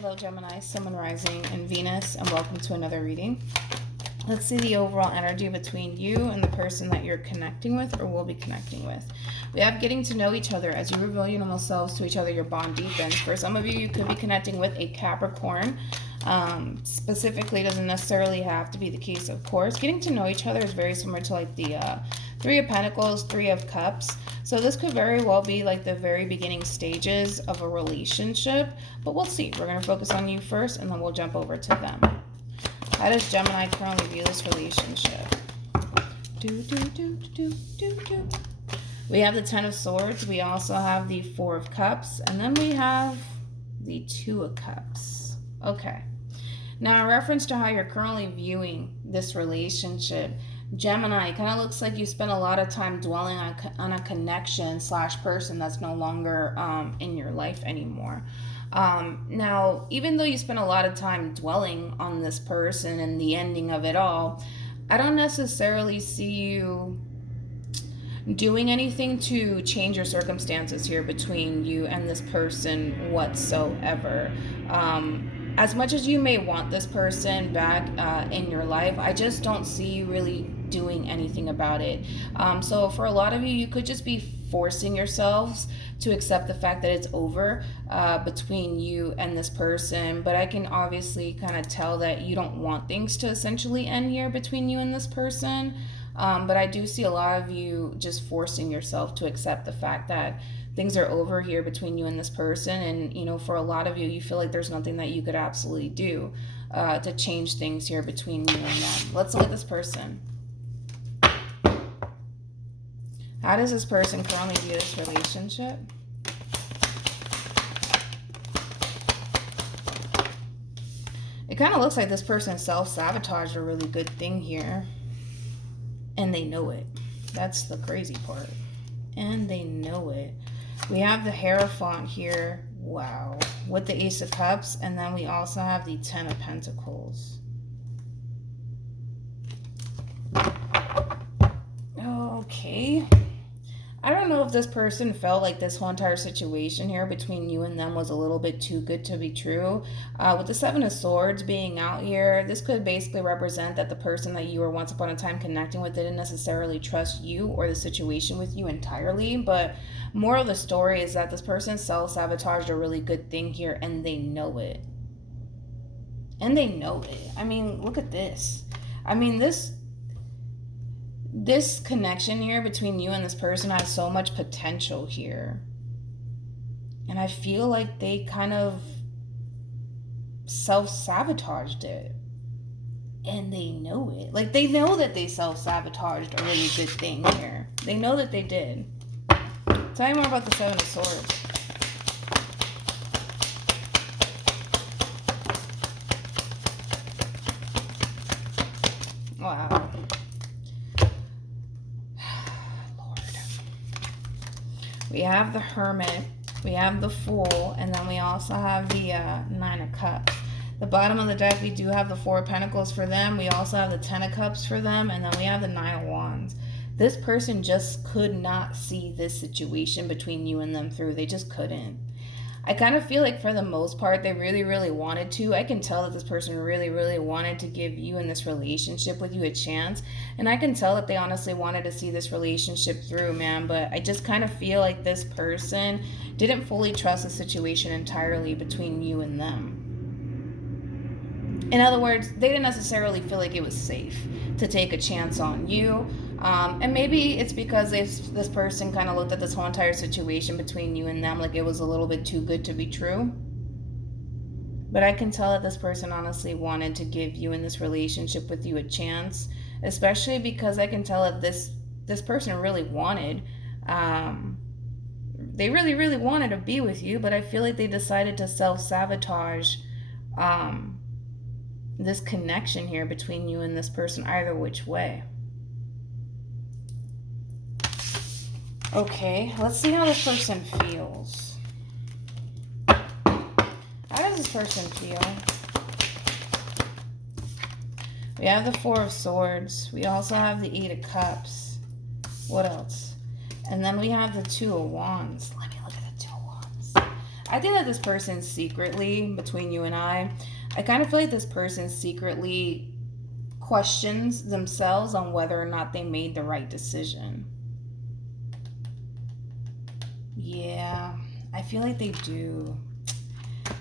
Hello Gemini, Sun, Moon, Rising, and Venus, and welcome to another reading. Let's see the overall energy between you and the person that you're connecting with or will be connecting with. We have getting to know each other. As you reveal your normal selves to each other, your bond deepens. For some of you, you could be connecting with a Capricorn. Specifically, doesn't necessarily have to be the case, of course. Getting to know each other is very similar to like the Three of Pentacles, Three of Cups. So this could very well be like the very beginning stages of a relationship, but we'll see. We're going to focus on you first, and then we'll jump over to them. How does Gemini currently view this relationship? We have the Ten of Swords. We also have the Four of Cups, and then we have the Two of Cups. Okay. Now, in reference to how you're currently viewing this relationship, Gemini, it kind of looks like you spent a lot of time dwelling on a connection / person that's no longer in your life anymore. Now, even though you spent a lot of time dwelling on this person and the ending of it all, I don't necessarily see you doing anything to change your circumstances here between you and this person whatsoever. As much as you may want this person back in your life, I just don't see you really doing anything about it. So for a lot of you, you could just be forcing yourselves to accept the fact that it's over between you and this person. But I can obviously kind of tell that you don't want things to essentially end here between you and this person. But I do see a lot of you just forcing yourself to accept the fact that things are over here between you and this person. And, you know, for a lot of you, you feel like there's nothing that you could absolutely do to change things here between you and them. Let's look at this person. How does this person currently view this relationship? It kind of looks like this person self-sabotaged a really good thing here. And they know it. That's the crazy part. And they know it. We have the Hierophant here. Wow. With the Ace of Cups. And then we also have the Ten of Pentacles. Okay. I don't know if this person felt like this whole entire situation here between you and them was a little bit too good to be true. With the Seven of Swords being out here, this could basically represent that the person that you were once upon a time connecting with didn't necessarily trust you or the situation with you entirely. But moral of the story is that this person self-sabotaged a really good thing here, and they know it. And they know it. I mean, look at this. I mean, this connection here between you and this person has so much potential here. And I feel like they kind of self-sabotaged it. And they know it. Like, they know that they self-sabotaged a really good thing here. They know that they did. Tell me more about the Seven of Swords. Wow. We have the Hermit, we have the Fool, and then we also have the Nine of Cups. The bottom of the deck, we do have the Four of Pentacles for them. We also have the Ten of Cups for them, and then we have the Nine of Wands. This person just could not see this situation between you and them through. They just couldn't. I kind of feel like for the most part, they really, really wanted to. I can tell that this person really, really wanted to give you and this relationship with you a chance. And I can tell that they honestly wanted to see this relationship through, man. But I just kind of feel like this person didn't fully trust the situation entirely between you and them. In other words, they didn't necessarily feel like it was safe to take a chance on you. And maybe it's because this person kind of looked at this whole entire situation between you and them like it was a little bit too good to be true. But I can tell that this person honestly wanted to give you and this relationship with you a chance, especially because I can tell that this person really wanted, they really, really wanted to be with you, but I feel like they decided to self-sabotage this connection here between you and this person either which way. Okay, let's see how this person feels. How does this person feel? We have the Four of Swords. We also have the Eight of Cups. What else? And then we have the Two of Wands. Let me look at the Two of Wands. I think that this person secretly, between you and I kind of feel like this person secretly questions themselves on whether or not they made the right decision. Yeah, I feel like they do.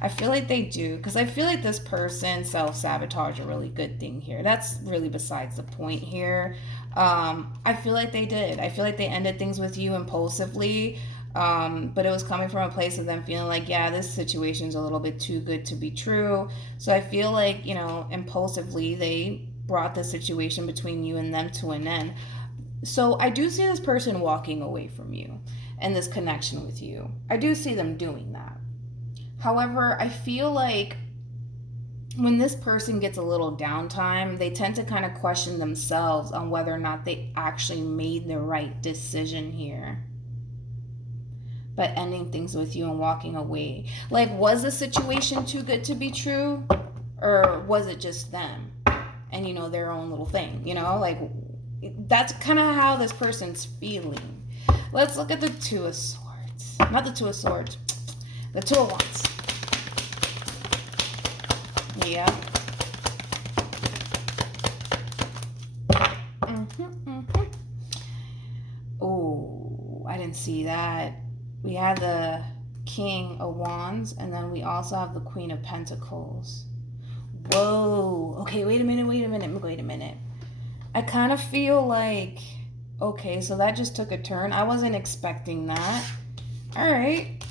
I feel like they do, because I feel like this person self-sabotage a really good thing here. That's really besides the point here. I feel like they did. I feel like they ended things with you impulsively, but it was coming from a place of them feeling like, yeah, this situation's a little bit too good to be true. So I feel like, you know, impulsively they brought the situation between you and them to an end. So I do see this person walking away from you and this connection with you. I do see them doing that. However, I feel like when this person gets a little downtime, they tend to kind of question themselves on whether or not they actually made the right decision here. But ending things with you and walking away. Like, was the situation too good to be true? Or was it just them? And, you know, their own little thing, you know? Like, that's kind of how this person's feeling. Let's look at the Two of Swords. Not the Two of Swords. The Two of Wands. Yeah. Oh, I didn't see that. We have the King of Wands, and then we also have the Queen of Pentacles. Whoa. Okay, wait a minute. I kind of feel like, okay, so that just took a turn. I wasn't expecting that. All right.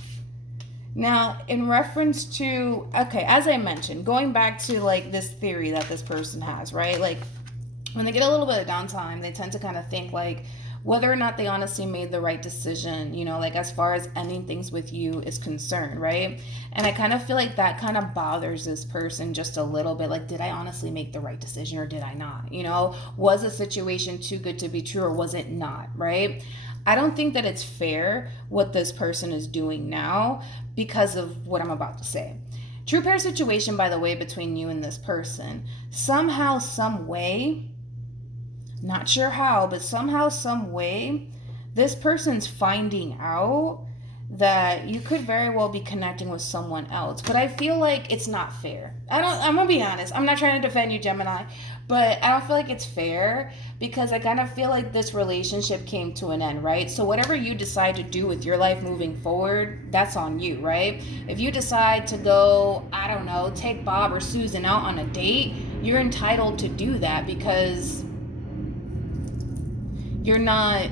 Now, in reference to, okay, as I mentioned, going back to like this theory that this person has, right? Like when they get a little bit of downtime, they tend to kind of think like whether or not they honestly made the right decision, you know, like as far as ending things with you is concerned, right? And I kind of feel like that kind of bothers this person just a little bit. Like, did I honestly make the right decision or did I not? You know, was the situation too good to be true or was it not, right? I don't think that it's fair what this person is doing now because of what I'm about to say. True pair situation, by the way, between you and this person. Somehow, some way, not sure how, but somehow, some way, this person's finding out that you could very well be connecting with someone else. But I feel like it's not fair. I'm gonna be honest. I'm not trying to defend you, Gemini, but I don't feel like it's fair because I kind of feel like this relationship came to an end, right? So whatever you decide to do with your life moving forward, that's on you, right? If you decide to go, I don't know, take Bob or Susan out on a date, you're entitled to do that because you're not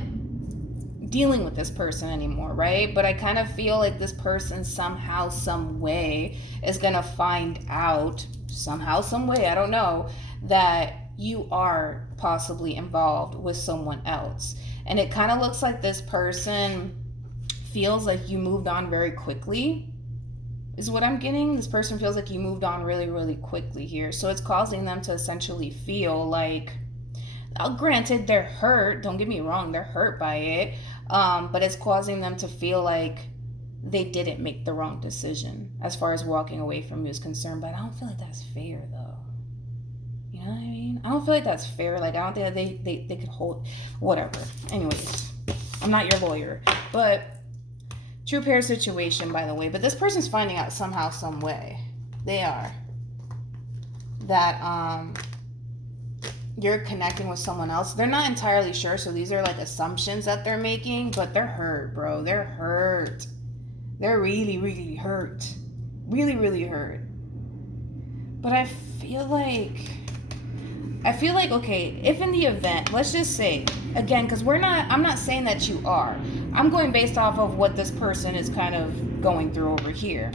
dealing with this person anymore, right? But I kind of feel like this person somehow, some way is going to find out, somehow, some way, I don't know, that you are possibly involved with someone else. And it kind of looks like this person feels like you moved on very quickly, is what I'm getting. This person feels like you moved on really, really quickly here. So it's causing them to essentially feel like, granted, they're hurt. Don't get me wrong, they're hurt by it. But it's causing them to feel like they didn't make the wrong decision as far as walking away from you is concerned. But I don't feel like that's fair, though. You know what I mean? I don't feel like that's fair. Like, I don't think that they could hold... Whatever. Anyways, I'm not your lawyer. But true pair situation, by the way. But this person's finding out somehow, some way. They are. That, you're connecting with someone else. They're not entirely sure, so these are like assumptions that they're making, but they're hurt, bro. They're hurt. They're really, really hurt. Really, really hurt. But I feel like, okay, if in the event, let's just say, again, because I'm not saying that you are. I'm going based off of what this person is kind of going through over here.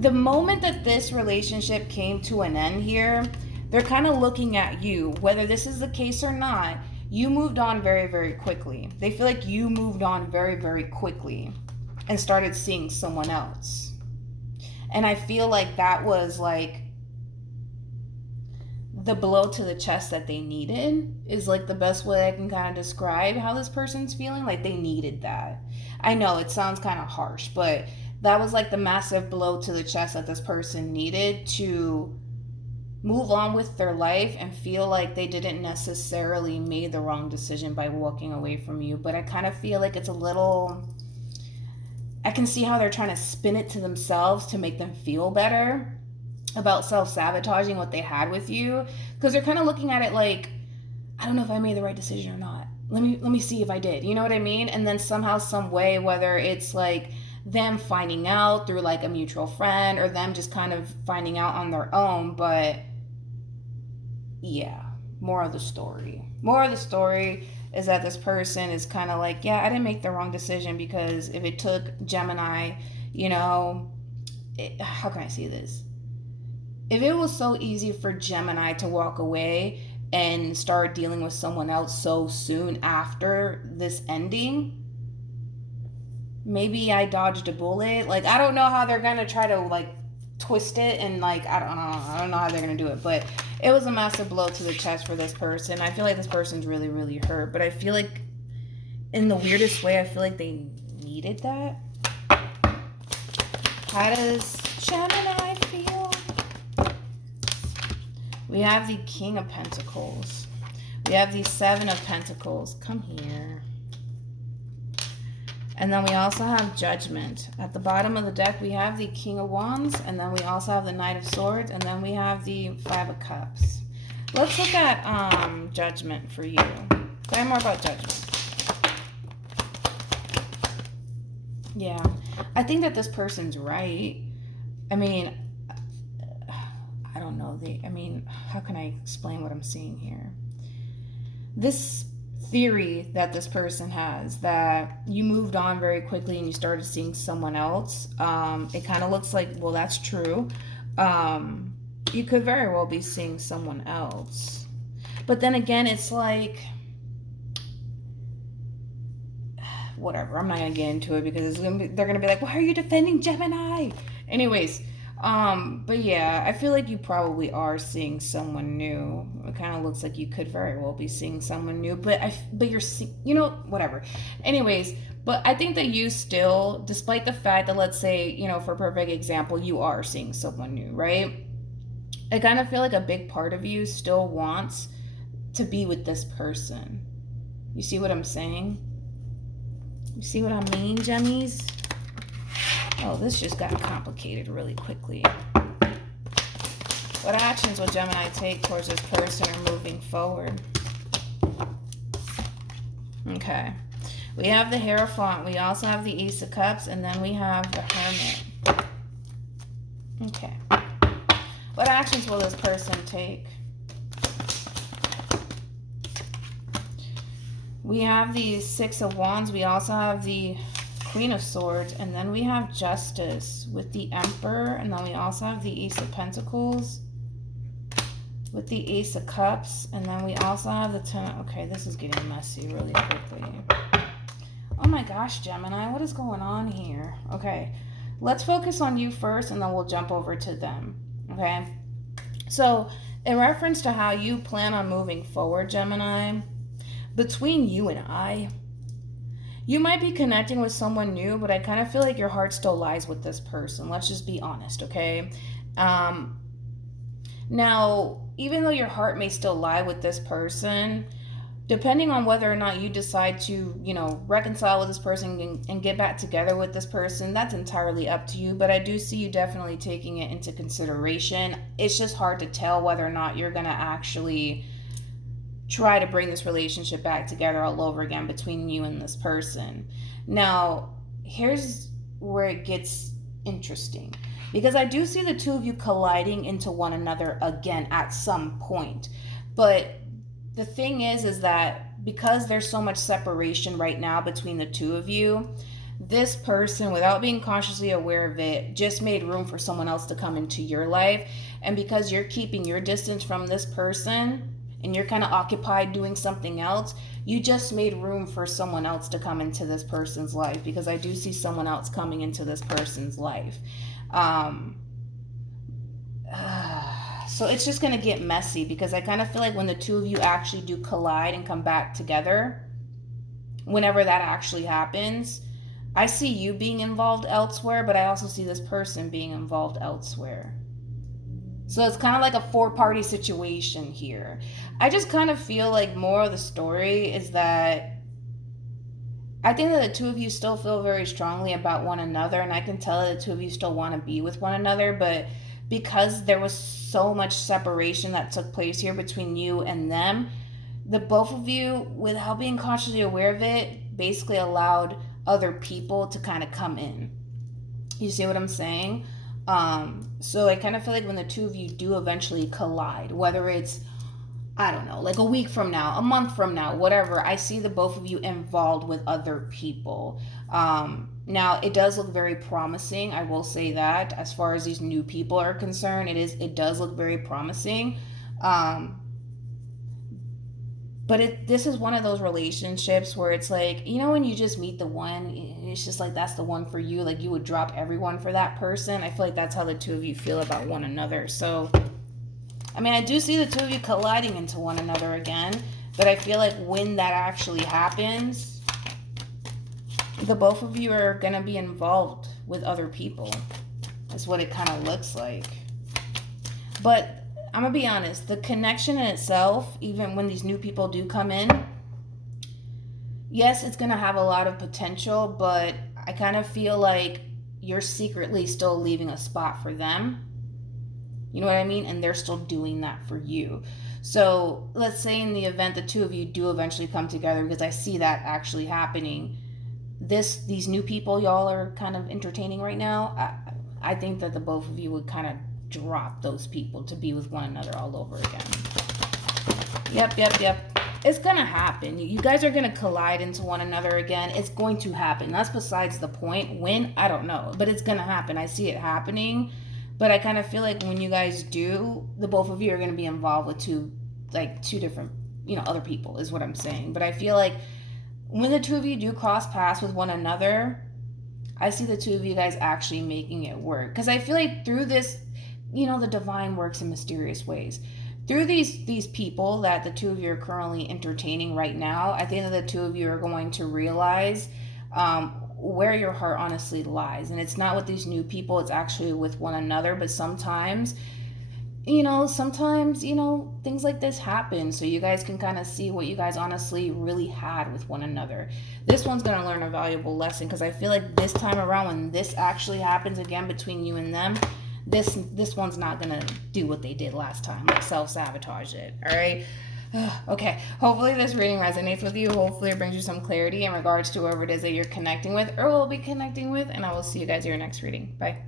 The moment that this relationship came to an end here, they're kind of looking at you, whether this is the case or not. You moved on very, very quickly. They feel like you moved on very, very quickly and started seeing someone else. And I feel like that was like the blow to the chest that they needed, is like the best way I can kind of describe how this person's feeling. Like they needed that. I know it sounds kind of harsh, but that was like the massive blow to the chest that this person needed to move on with their life and feel like they didn't necessarily made the wrong decision by walking away from you. But I kind of feel like it's a little I can see how they're trying to spin it to themselves to make them feel better about self-sabotaging what they had with you, because they're kind of looking at it like, I don't know if I made the right decision or not. Let me see if I did. You know what I mean? And then somehow, some way, whether it's like them finding out through like a mutual friend or them just kind of finding out on their own, but yeah, more of the story. More of the story is that this person is kind of like, yeah, I didn't make the wrong decision, because if it took Gemini, you know, how can I say this? If it was so easy for Gemini to walk away and start dealing with someone else so soon after this ending, maybe I dodged a bullet. Like, I don't know how they're gonna try to like twist it, and like I don't know how they're gonna do it, but it was a massive blow to the chest for this person. I feel like this person's really, really hurt, but I feel like in the weirdest way, I feel like they needed that. How does Gemini feel? We have the King of Pentacles. We have the Seven of Pentacles. Come here. And then we also have Judgment. At the bottom of the deck, we have the King of Wands, and then we also have the Knight of Swords, and then we have the Five of Cups. Let's look at Judgment for you. Say more about Judgment. Yeah, I think that this person's right. I mean, I don't know. How can I explain what I'm seeing here? This theory that this person has, that you moved on very quickly and you started seeing someone else, it kind of looks like, well, that's true. You could very well be seeing someone else. But then again, it's like, whatever. I'm not going to get into it, because they're going to be like, why are you defending Gemini? Anyways, but yeah, I feel like you probably are seeing someone new. It kind of looks like you could very well be seeing someone new, but you're you know, whatever. Anyways, but I think that you still, despite the fact that, let's say, you know, for a perfect example, you are seeing someone new, right? I kind of feel like a big part of you still wants to be with this person. You see what I'm saying? You see what I mean, Gemmies? Oh, this just got complicated really quickly. What actions will Gemini take towards this person or moving forward? Okay. We have the Hierophant. We also have the Ace of Cups. And then we have the Hermit. Okay. What actions will this person take? We have the Six of Wands. We also have the Queen of Swords, and then we have Justice with the Emperor, and then we also have the Ace of Pentacles with the Ace of Cups, and then we also have the Ten. Okay, this is getting messy really quickly. Oh my gosh, Gemini, what is going on here? Okay, let's focus on you first, and then we'll jump over to them. Okay, so in reference to how you plan on moving forward, Gemini, between you and I, you might be connecting with someone new, but I kind of feel like your heart still lies with this person. Let's just be honest, okay? Now, even though your heart may still lie with this person, depending on whether or not you decide to, you know, reconcile with this person and get back together with this person, that's entirely up to you. But I do see you definitely taking it into consideration. It's just hard to tell whether or not you're going to actually try to bring this relationship back together all over again between you and this person. Now, here's where it gets interesting, because I do see the two of you colliding into one another again at some point. But the thing is that because there's so much separation right now between the two of you, this person, without being consciously aware of it, just made room for someone else to come into your life. And because you're keeping your distance from this person, and you're kind of occupied doing something else, you just made room for someone else to come into this person's life, because I do see someone else coming into this person's life. So it's just going to get messy, because I kind of feel like when the two of you actually do collide and come back together, whenever that actually happens, I see you being involved elsewhere, but I also see this person being involved elsewhere. So it's kind of like a four-party situation here. I just kind of feel like more of the story is that I think that the two of you still feel very strongly about one another, and I can tell that the two of you still want to be with one another, but because there was so much separation that took place here between you and them, the both of you, without being consciously aware of it, basically allowed other people to kind of come in. You see what I'm saying? So I kind of feel like when the two of you do eventually collide, whether it's, I don't know, like a week from now, a month from now, whatever, I see the both of you involved with other people. Now it does look very promising. I will say that as far as these new people are concerned, it does look very promising. Um, but this is one of those relationships where it's like, you know, when you just meet the one, it's just like that's the one for you. Like you would drop everyone for that person. I feel like that's how the two of you feel about one another. So I mean, I do see the two of you colliding into one another again, but I feel like when that actually happens, the both of you are going to be involved with other people. That's what it kind of looks like. But I'm going to be honest, the connection in itself, even when these new people do come in, yes, it's going to have a lot of potential, but I kind of feel like you're secretly still leaving a spot for them. You know what I mean? And they're still doing that for you. So let's say in the event the two of you do eventually come together, because I see that actually happening, these new people y'all are kind of entertaining right now, I think that the both of you would kind of drop those people to be with one another all over again. Yep. It's gonna happen. You guys are gonna collide into one another again. It's going to happen. That's besides the point. When? I don't know. But it's gonna happen. I see it happening. But I kind of feel like when you guys do, the both of you are going to be involved with two different, other people is what I'm saying. But I feel like when the two of you do cross paths with one another, I see the two of you guys actually making it work. Because I feel like through this, the divine works in mysterious ways. Through these people that the two of you are currently entertaining right now, I think that the two of you are going to realize where your heart honestly lies. And it's not with these new people, it's actually with one another. But sometimes things like this happen, so you guys can kind of see what you guys honestly really had with one another. This one's going to learn a valuable lesson, because I feel like this time around, when this actually happens again between you and them, this one's not going to do what they did last time, like self-sabotage it. All right. Okay, hopefully this reading resonates with you. Hopefully it brings you some clarity in regards to whoever it is that you're connecting with or will be connecting with, and I will see you guys in your next reading. Bye.